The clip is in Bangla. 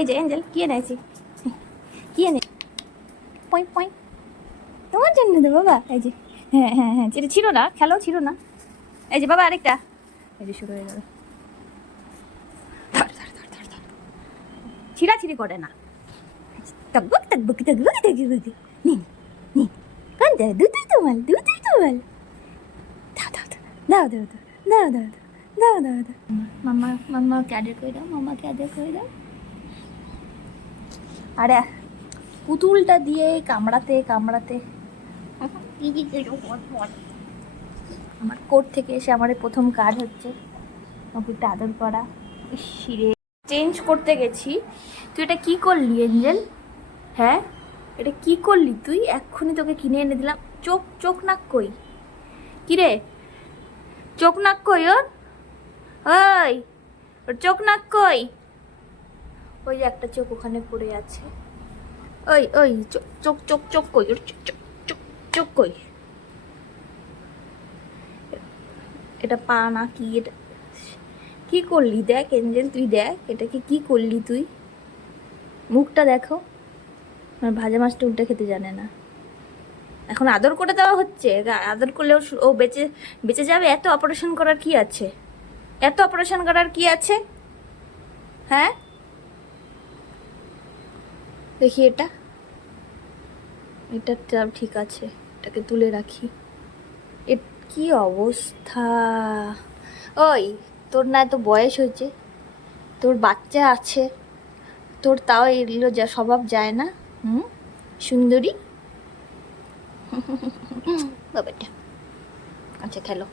এই যে এঞ্জেল কি এনেছি, কি এনে পয়েন্ট পয়েন্ট তোমার জন্য তো বাবা। এই যে হ্যাঁ হ্যাঁ হ্যাঁ, যেটা ছিল না, খেলো ছিল না। এই যে বাবা আরেকটা, এই যে শুরু হয়ে গেল। ছিঁড়াছিঁড়ি করে না, টকবক টকবক টকবক টকবক। নিন নিন, কোন দেয়? দুধই তোমাল, দুধই তোমাল। দাও দাও দাও দাও দাও দাও দাও দাও দাও। মাম্মা মাম্মাকে আদর করে দাও, মাম্মাকে আদর করে দাও। আরে পুতুলটা দিয়ে কামড়াতে কামড়াতে আমার কোর্ট থেকে এসে আমার প্রথম কাজ হচ্ছে নকুরটা আদর করা। শিরে চেঞ্জ করতে গেছি। তুই এটা কি করলি এঞ্জেল? হ্যাঁ, এটা কি করলি তুই? এক্ষুনি তোকে কিনে এনে দিলাম। চোখ চোখ নাক কই? কিরে চোখ নাক কই ওর? ওই ওর চোখ নাক কই? ওই যে একটা চোখ ওখানে পড়ে আছে। ওই ওই চোখ চোখ চোখ চোখ কই ওর? চোখ চোখ চোখ কই? এটা পা না কি? এটা কি করলি? দেখ এঞ্জেল, তুই দেখ এটাকে কি করলি তুই? মুখটা দেখো। আমার ভাজা মাছটা উল্টে খেতে জানে না। এখন আদর করে দেওয়া হচ্ছে। আদর করলেও ও বেঁচে বেঁচে যাবে? এত অপারেশন করার কি আছে? এত অপারেশন করার কি আছে? হ্যাঁ, দেখি এটা, এটা ঠিক আছে, এটাকে তুলে রাখি। এ কি অবস্থা! ওই তোর না এত বয়স হয়েছে, তোর বাচ্চা আছে, তোর তাও এগুলো যা স্বভাব যায় না? সুন্দরী বাবাটা। আচ্ছা খেলো।